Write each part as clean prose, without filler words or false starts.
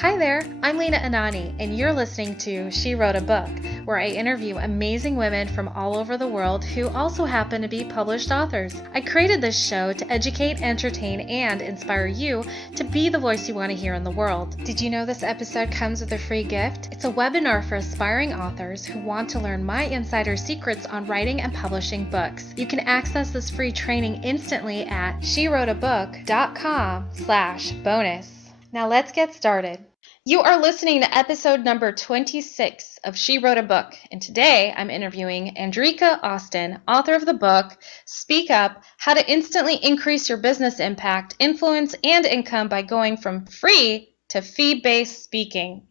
Hi there, I'm Lena Anani, and you're listening to She Wrote a Book, where I interview amazing women from all over the world who also happen to be published authors. I created this show to educate, entertain, and inspire you to be the voice you want to hear in the world. Did you know this episode comes with a free gift? It's a webinar for aspiring authors who want to learn my insider secrets on writing and publishing books. You can access this free training instantly at shewroteabook.com/bonus. Now let's get started. You are listening to episode number 26 of She Wrote a Book, and today I'm interviewing Andrieka Austin, author of the book, Speak Up, How to Instantly Increase Your Business Impact, Influence, and Income by Going from Free to Fee-Based Speaking.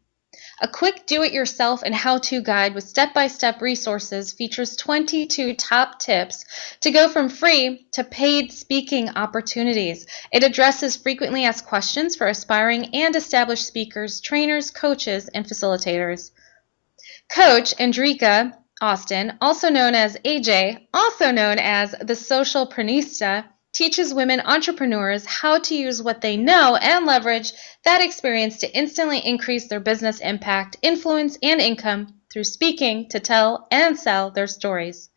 A quick do-it-yourself and how-to guide with step-by-step resources features 22 top tips to go from free to paid speaking opportunities. It addresses frequently asked questions for aspiring and established speakers, trainers, coaches, and facilitators. Coach Andrieka Austin, also known as AJ, also known as the Social Prenista, teaches women entrepreneurs how to use what they know and leverage that experience to instantly increase their business impact, influence, and income through speaking to tell and sell their stories.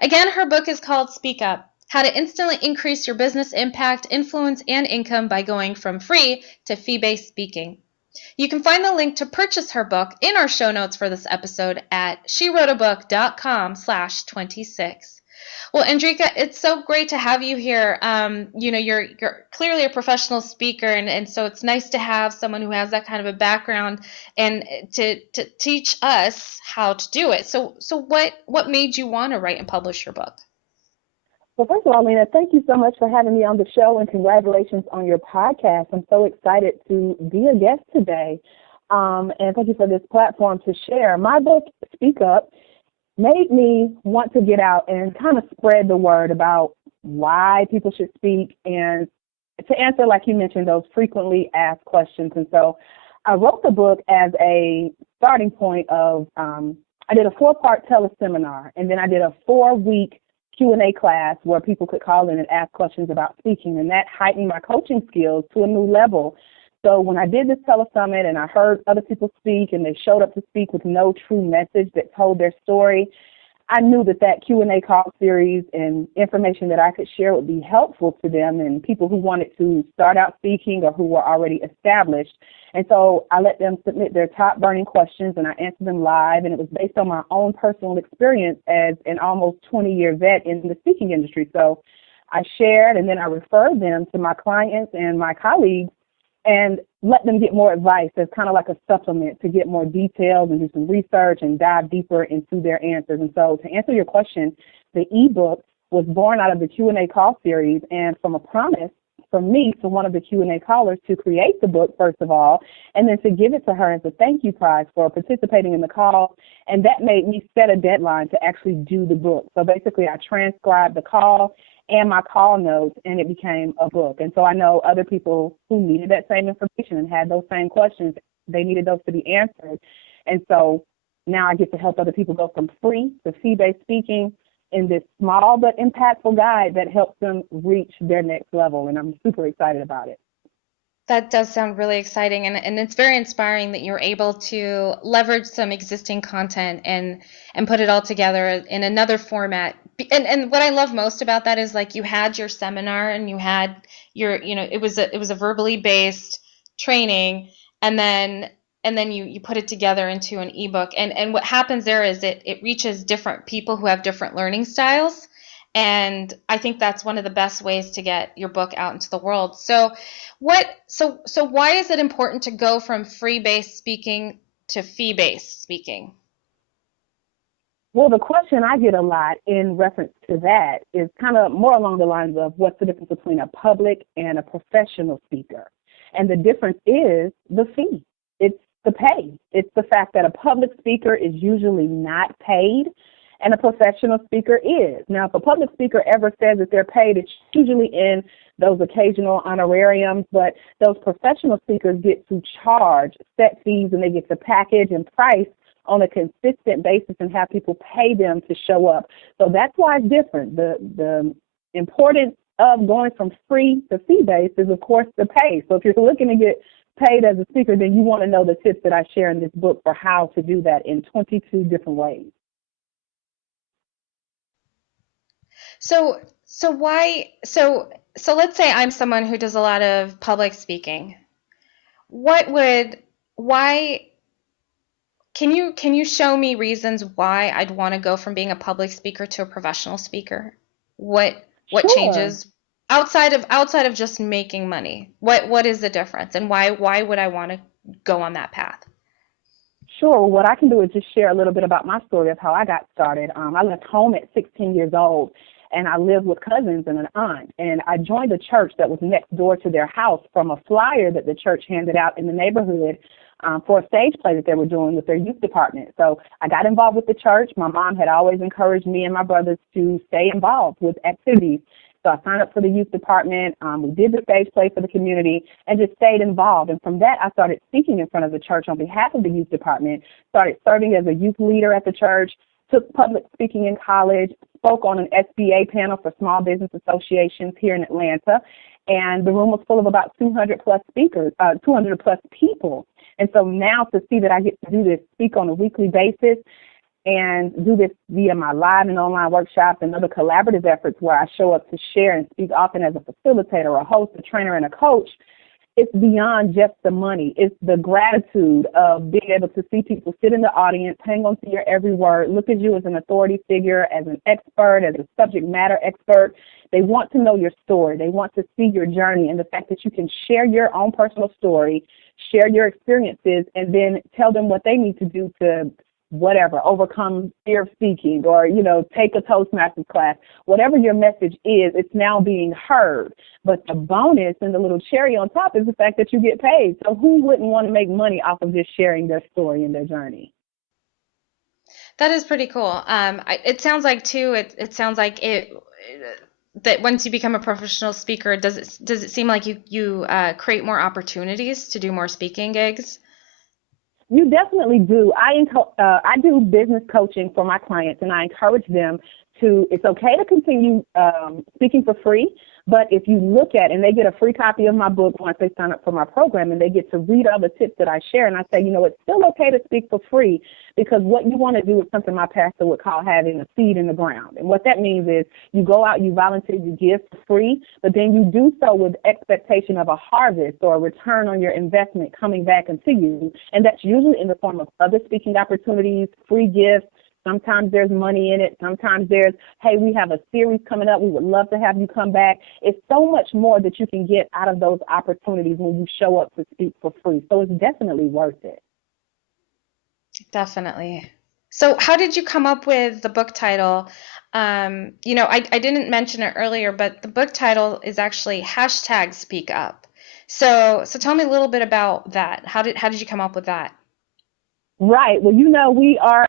Again, her book is called Speak Up, How to Instantly Increase Your Business Impact, Influence, and Income by Going from Free to Fee-Based Speaking. You can find the link to purchase her book in our show notes for this episode at shewroteabook.com/26. Well, Andrieka, it's so great to have you here. You're clearly a professional speaker, and so it's nice to have someone who has that kind of a background and to teach us how to do it. So what made you want to write and publish your book? Well, first of all, Lena, thank you so much for having me on the show, and congratulations on your podcast. I'm so excited to be a guest today, and thank you for this platform to share. My book, Speak Up, made me want to get out and kind of spread the word about why people should speak and to answer, like you mentioned, those frequently asked questions. And so I wrote the book as a starting point of, I did a 4-part teleseminar, and then I did a 4-week Q&A class where people could call in and ask questions about speaking, and that heightened my coaching skills to a new level. So when I did this telesummit and I heard other people speak and they showed up to speak with no true message that told their story, I knew that Q&A call series and information that I could share would be helpful to them and people who wanted to start out speaking or who were already established. And so I let them submit their top burning questions and I answered them live, and it was based on my own personal experience as an almost 20-year vet in the speaking industry. So I shared and then I referred them to my clients and my colleagues and let them get more advice as kind of like a supplement to get more details and do some research and dive deeper into their answers. And so to answer your question, the ebook was born out of the Q&A call series and from a promise from me to one of the Q&A callers to create the book, first of all, and then to give it to her as a thank you prize for participating in the call. And that made me set a deadline to actually do the book. So basically I transcribed the call and my call notes, and it became a book. And so I know other people who needed that same information and had those same questions. They needed those to be answered. And so now I get to help other people go from free to fee-based speaking in this small but impactful guide that helps them reach their next level. And I'm super excited about it. That does sound really exciting, and it's very inspiring that you're able to leverage some existing content and put it all together in another format. And what I love most about that is, like, you had your seminar and you had your, it was a verbally based training, and then you put it together into an ebook. And what happens there is it reaches different people who have different learning styles. And I think that's one of the best ways to get your book out into the world. So why is it important to go from free-based speaking to fee-based speaking? Well, the question I get a lot in reference to that is kind of more along the lines of what's the difference between a public and a professional speaker. And the difference is the fee. It's the pay. It's the fact that a public speaker is usually not paid and a professional speaker is. Now, if a public speaker ever says that they're paid, it's usually in those occasional honorariums, but those professional speakers get to charge set fees, and they get to package and price on a consistent basis and have people pay them to show up. So that's why it's different. The important of going from free to fee-based is, of course, the pay. So if you're looking to get paid as a speaker, then you want to know the tips that I share in this book for how to do that in 22 different ways. So let's say I'm someone who does a lot of public speaking. Why can you show me reasons why I'd want to go from being a public speaker to a professional speaker? What Sure. changes outside of just making money? What is the difference, and why would I want to go on that path? Sure. Well, what I can do is just share a little bit about my story of how I got started. I left home at 16 years old, and I lived with cousins and an aunt. And I joined a church that was next door to their house from a flyer that the church handed out in the neighborhood for a stage play that they were doing with their youth department. So I got involved with the church. My mom had always encouraged me and my brothers to stay involved with activities. So I signed up for the youth department. We did the stage play for the community and just stayed involved. And from that, I started speaking in front of the church on behalf of the youth department, started serving as a youth leader at the church, took public speaking in college, spoke on an SBA panel for small business associations here in Atlanta. And the room was full of about 200 plus speakers, 200 plus people. And so now to see that I get to do this, speak on a weekly basis, and do this via my live and online workshops and other collaborative efforts where I show up to share and speak often as a facilitator, a host, a trainer, and a coach, it's beyond just the money. It's the gratitude of being able to see people sit in the audience, hang on to your every word, look at you as an authority figure, as an expert, as a subject matter expert. They want to know your story. They want to see your journey and the fact that you can share your own personal story, share your experiences, and then tell them what they need to do to overcome fear of speaking or, take a Toastmasters class. Whatever your message is, it's now being heard. But the bonus and the little cherry on top is the fact that you get paid. So who wouldn't want to make money off of just sharing their story and their journey? That is pretty cool. It sounds like too. It sounds like that once you become a professional speaker, does it seem like you create more opportunities to do more speaking gigs? You definitely do. I do business coaching for my clients, and I encourage them to, it's okay to continue speaking for free, but if you look at, and they get a free copy of my book once they sign up for my program, and they get to read all the tips that I share, and I say, it's still okay to speak for free, because what you want to do is something my pastor would call having a seed in the ground. And what that means is you go out, you volunteer, you give for free, but then you do so with expectation of a harvest or a return on your investment coming back into you. And that's usually in the form of other speaking opportunities, free gifts. Sometimes there's money in it. Sometimes there's, hey, we have a series coming up. We would love to have you come back. It's so much more that you can get out of those opportunities when you show up to speak for free. So it's definitely worth it. Definitely. So how did you come up with the book title? I didn't mention it earlier, but the book title is actually #SpeakUp. So tell me a little bit about that. How did you come up with that? Right. Well, we are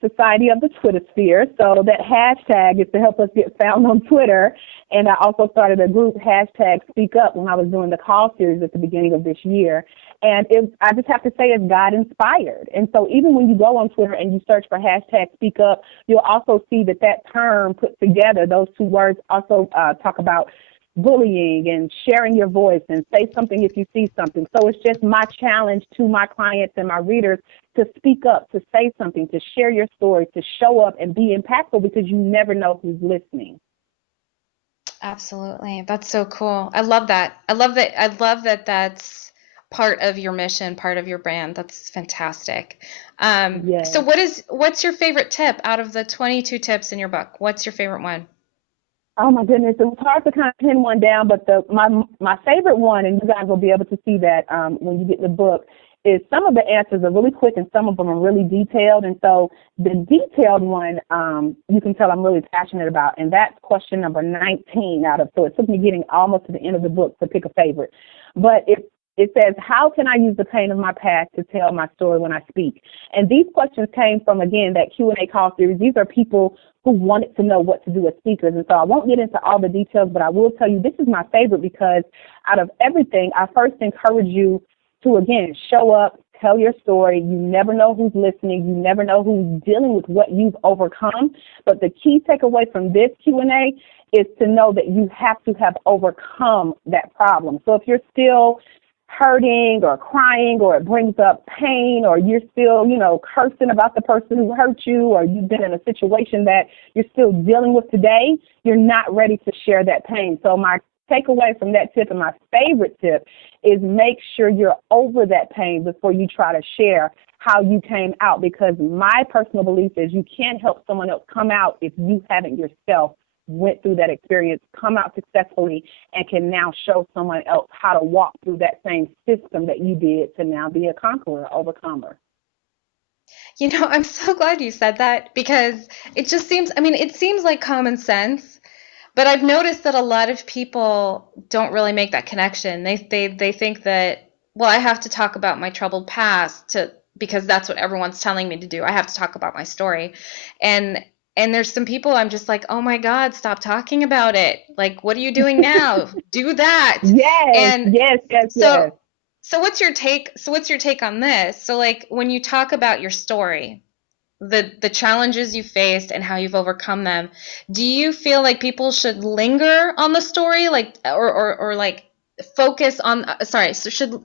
Society of the Twitter Sphere, so that hashtag is to help us get found on Twitter. And I also started a group, #SpeakUp, when I was doing the call series at the beginning of this year. And I just have to say it's God inspired. And so even when you go on Twitter and you search for #SpeakUp, you'll also see that term put together, those two words also talk about bullying and sharing your voice and say something if you see something. So it's just my challenge to my clients and my readers to speak up, to say something, to share your story, to show up and be impactful, because you never know who's listening. Absolutely. That's so cool. I love that. I love that that's part of your mission, part of your brand. That's fantastic. Yes. So what's your favorite tip out of the 22 tips in your book? What's your favorite one? Oh my goodness, it was hard to kind of pin one down, but my favorite one, and you guys will be able to see that when you get the book, is some of the answers are really quick and some of them are really detailed. And so the detailed one, you can tell I'm really passionate about, and that's question number 19 so it took me getting almost to the end of the book to pick a favorite. But it says, how can I use the pain of my past to tell my story when I speak? And these questions came from, again, that Q&A call series. These are people who wanted to know what to do as speakers. And so I won't get into all the details, but I will tell you this is my favorite, because out of everything, I first encourage you to, again, show up, Tell your story. You never know who's listening. You never know who's dealing with what you've overcome. But the key takeaway from this Q&A is to know that you have to have overcome that problem. So if you're still hurting or crying, or it brings up pain, or you're still, cursing about the person who hurt you, or you've been in a situation that you're still dealing with today, you're not ready to share that pain. So my takeaway from that tip, and my favorite tip, is make sure you're over that pain before you try to share how you came out, because my personal belief is you can't help someone else come out if you haven't yourself went through that experience, come out successfully, and can now show someone else how to walk through that same system that you did to now be a conqueror, overcomer. I'm so glad you said that, because it just seems, it seems like common sense, but I've noticed that a lot of people don't really make that connection. They think that, well, I have to talk about my troubled past because that's what everyone's telling me to do. I have to talk about my story. And there's some people I'm just like, oh my God, stop talking about it. Like, what are you doing now? Do that. Yes. So what's your take? So what's your take on this? So like, when you talk about your story, the challenges you faced and how you've overcome them, do you feel like people should linger on the story, like, or like focus on, so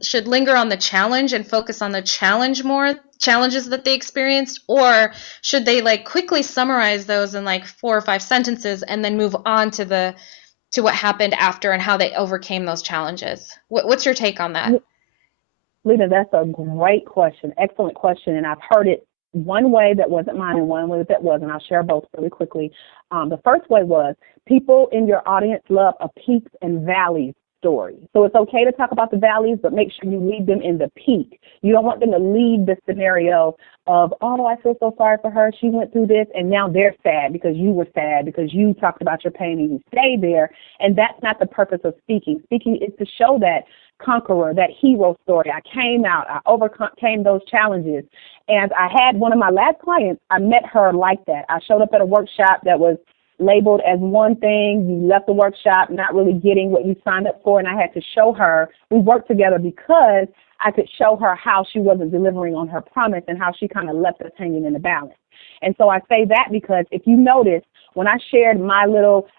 should linger on the challenge and focus on the challenges that they experienced, or should they like quickly summarize those in like 4 or 5 sentences and then move on to what happened after and how they overcame those challenges? What's your take on that? Lena, that's a great question. Excellent question. And I've heard it one way that wasn't mine and one way that was, and I'll share both really quickly. The first way was, people in your audience love a peaks and valleys story. So it's okay to talk about the valleys, but make sure you lead them in the peak. You don't want them to lead the scenario of, oh, I feel so sorry for her. She went through this, and now they're sad because you were sad because you talked about your pain and you stayed there. And that's not the purpose of speaking. Speaking is to show that conqueror, that hero story. I came out, I overcame those challenges. And I had one of my last clients, I met her like that. I showed up at a workshop that was labeled as one thing. You left the workshop not really getting what you signed up for, and I had to show her. We worked together because I could show her how she wasn't delivering on her promise and how she kind of left us hanging in the balance. And so I say that because if you notice, when I shared my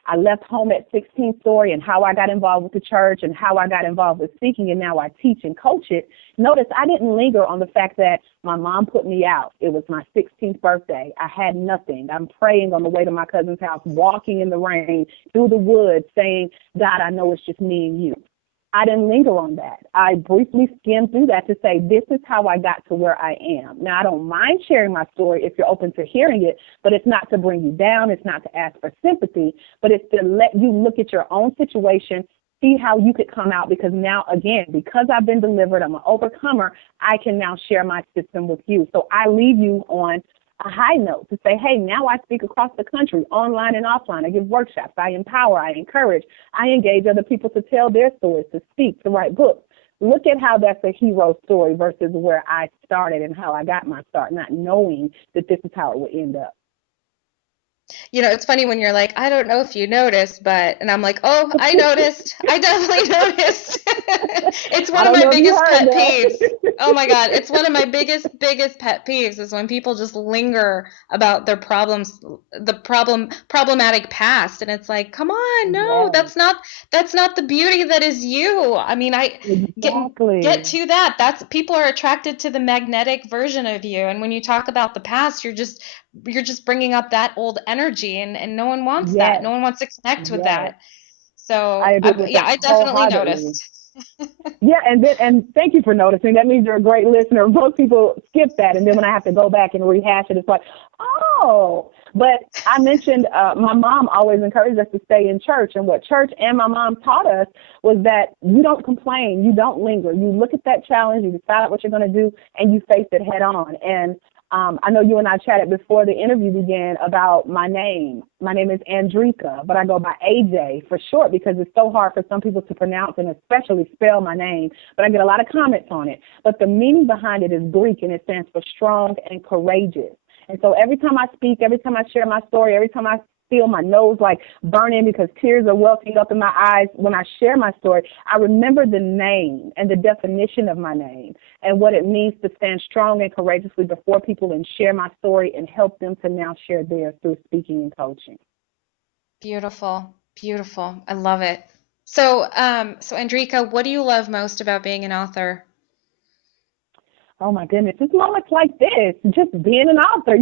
I left home at 16 story and how I got involved with the church and how I got involved with speaking and now I teach and coach it, notice I didn't linger on the fact that my mom put me out. It was my 16th birthday. I had nothing. I'm praying on the way to my cousin's house, walking in the rain through the woods saying, God, I know it's just me and you. I didn't linger on that. I briefly skimmed through that to say, this is how I got to where I am. Now, I don't mind sharing my story if you're open to hearing it, but it's not to bring you down. It's not to ask for sympathy, but it's to let you look at your own situation, see how you could come out, because now, again, because I've been delivered, I'm an overcomer, I can now share my system with you. So I leave you on a high note to say, hey, now I speak across the country, online and offline. I give workshops. I empower. I encourage. I engage other people to tell their stories, to speak, to write books. Look at how that's a hero story versus where I started and how I got my start, not knowing that this is how it would end up. It's funny when you're like, I don't know if you noticed, and I'm like, oh, I noticed. I definitely noticed. It's one of my biggest pet peeves. Oh my God. It's one of my biggest pet peeves is when people just linger about their problems, problematic past. And it's like, come on, no, that's not the beauty that is you. I mean, get to that. People are attracted to the magnetic version of you. And when you talk about the past, you're just bringing up that old energy, and no one wants that. No one wants to connect with that. So I definitely noticed. Yeah, and thank you for noticing. That means you're a great listener. Most people skip that, and then when I have to go back and rehash it, it's like, oh. But I mentioned my mom always encouraged us to stay in church, and what church and my mom taught us was that you don't complain, you don't linger. You look at that challenge, you decide what you're going to do, and you face it head on. And I know you and I chatted before the interview began about my name. My name is Andrieka, but I go by AJ for short because it's so hard for some people to pronounce and especially spell my name. But I get a lot of comments on it. But the meaning behind it is Greek, and it stands for strong and courageous. And so every time I speak, every time I share my story, every time I feel my nose like burning because tears are welling up in my eyes when I share my story, I remember the name and the definition of my name and what it means to stand strong and courageously before people and share my story and help them to now share theirs through speaking and coaching. Beautiful, beautiful. I love it. So, Andrieka, what do you love most about being an author? Oh my goodness, it's moments like this, just being an author,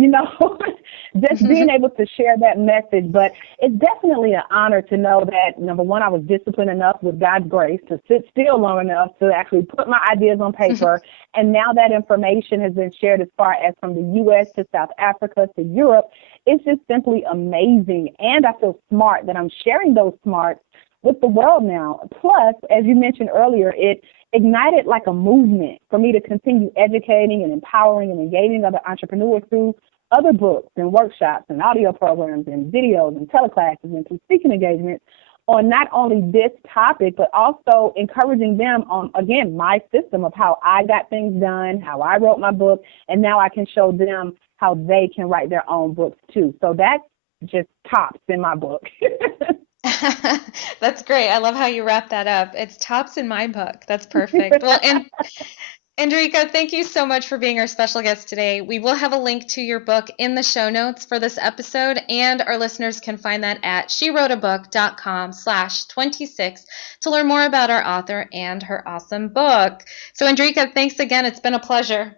just being able to share that message. But it's definitely an honor to know that, number one, I was disciplined enough with God's grace to sit still long enough to actually put my ideas on paper. And now that information has been shared as far as from the U.S. to South Africa to Europe. It's just simply amazing. And I feel smart that I'm sharing those smarts with the world now. Plus, as you mentioned earlier, it ignited like a movement for me to continue educating and empowering and engaging other entrepreneurs through other books and workshops and audio programs and videos and teleclasses and through speaking engagements on not only this topic, but also encouraging them on, again, my system of how I got things done, how I wrote my book, and now I can show them how they can write their own books too. So that's just tops in my book. That's great. I love how you wrap that up. It's tops in my book. That's perfect. Well, and Andrieka, thank you so much for being our special guest today. We will have a link to your book in the show notes for this episode, and our listeners can find that at shewroteabook.com/26 to learn more about our author and her awesome book. So, Andrieka, thanks again. It's been a pleasure.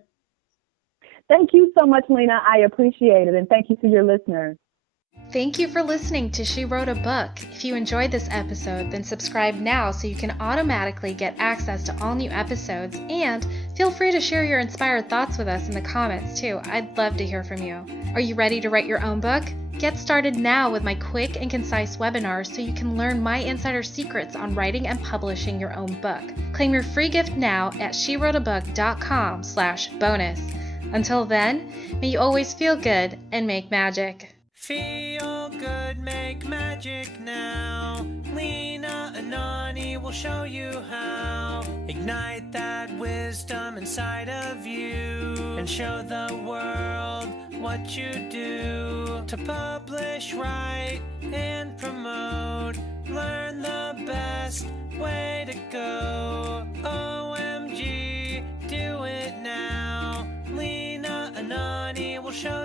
Thank you so much, Lena. I appreciate it, and thank you to your listeners. Thank you for listening to She Wrote a Book. If you enjoyed this episode, then subscribe now so you can automatically get access to all new episodes, and feel free to share your inspired thoughts with us in the comments too. I'd love to hear from you. Are you ready to write your own book? Get started now with my quick and concise webinars so you can learn my insider secrets on writing and publishing your own book. Claim your free gift now at shewroteabook.com/bonus. Until then, may you always feel good and make magic. Feel good, make magic now. Lena Anani will show you how. Ignite that wisdom inside of you and show the world what you do. To publish, write, and promote. Learn the best way to go. OMG, do it now. Lena Anani will show